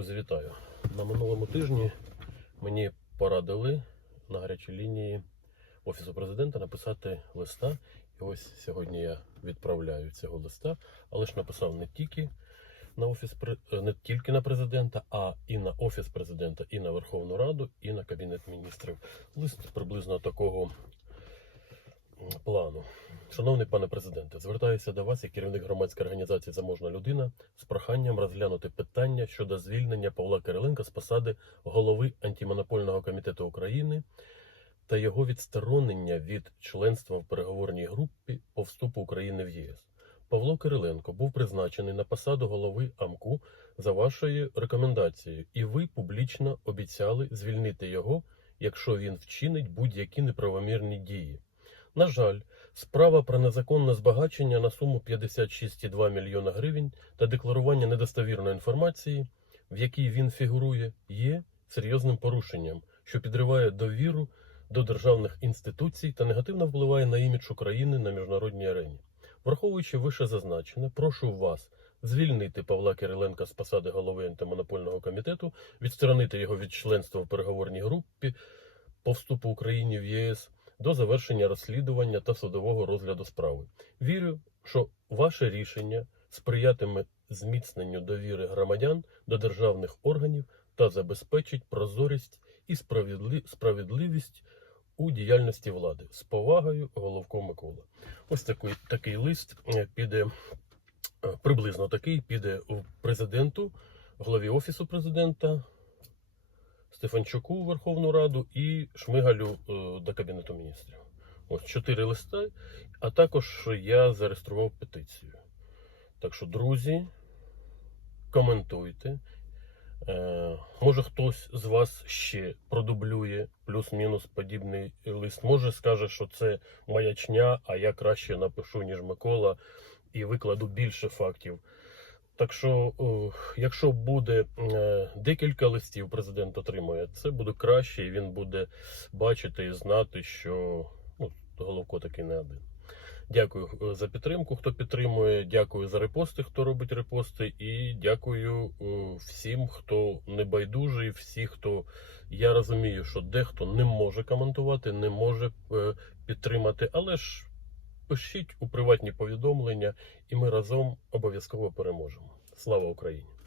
Друзі, вітаю! На минулому тижні мені порадили на гарячій лінії Офісу президента написати листа. І ось сьогодні я відправляю цього листа, але ж написав не тільки на офіс е, не тільки на президента, а і на офіс президента, і на Верховну Раду, і на Кабінет міністрів. Лист приблизно такого плану. Шановний пане президенте, звертаюся до вас як керівник громадської організації Заможна людина з проханням розглянути питання щодо звільнення Павла Кириленка з посади голови антимонопольного комітету України та його відсторонення від членства в переговорній групі по вступу України в ЄС. Павло Кириленко був призначений на посаду голови АМКУ за вашою рекомендацією, і ви публічно обіцяли звільнити його, якщо він вчинить будь-які неправомірні дії. На жаль, справа про незаконне збагачення на суму 56,2 мільйона гривень та декларування недостовірної інформації, в якій він фігурує, є серйозним порушенням, що підриває довіру до державних інституцій та негативно впливає на імідж України на міжнародній арені. Враховуючи вище зазначене, прошу вас звільнити Павла Кириленка з посади голови антимонопольного комітету, відсторонити його від членства в переговорній групі по вступу України в ЄС до завершення розслідування та судового розгляду справи. Вірю, що ваше рішення сприятиме зміцненню довіри громадян до державних органів та забезпечить прозорість і справедливість у діяльності влади. З повагою, Головко Микола. Ось такий, такий лист е, піде е, приблизно такий піде президенту, главі офісу президента. Стефанчуку у Верховну Раду і Шмигалю е, до Кабінету міністрів. Ось чотири листи, а також я зареєстрував петицію. Так що, друзі, коментуйте. Е, може хтось з вас ще продублює плюс-мінус подібний лист. Може скаже, що це маячня, а я краще напишу, ніж Микола, і викладу більше фактів. Так що, якщо буде е, декілька листів, президент отримує, це буде краще, і він буде бачити і знати, що ну, Головко такий не один. Дякую е, за підтримку, хто підтримує. Дякую за репости, хто робить репости. І дякую е, всім, хто не байдужий, всі, хто я розумію, що дехто не може коментувати, не може е, підтримати, але ж пишіть у приватні повідомлення, і ми разом обов'язково переможемо. Слава Україні!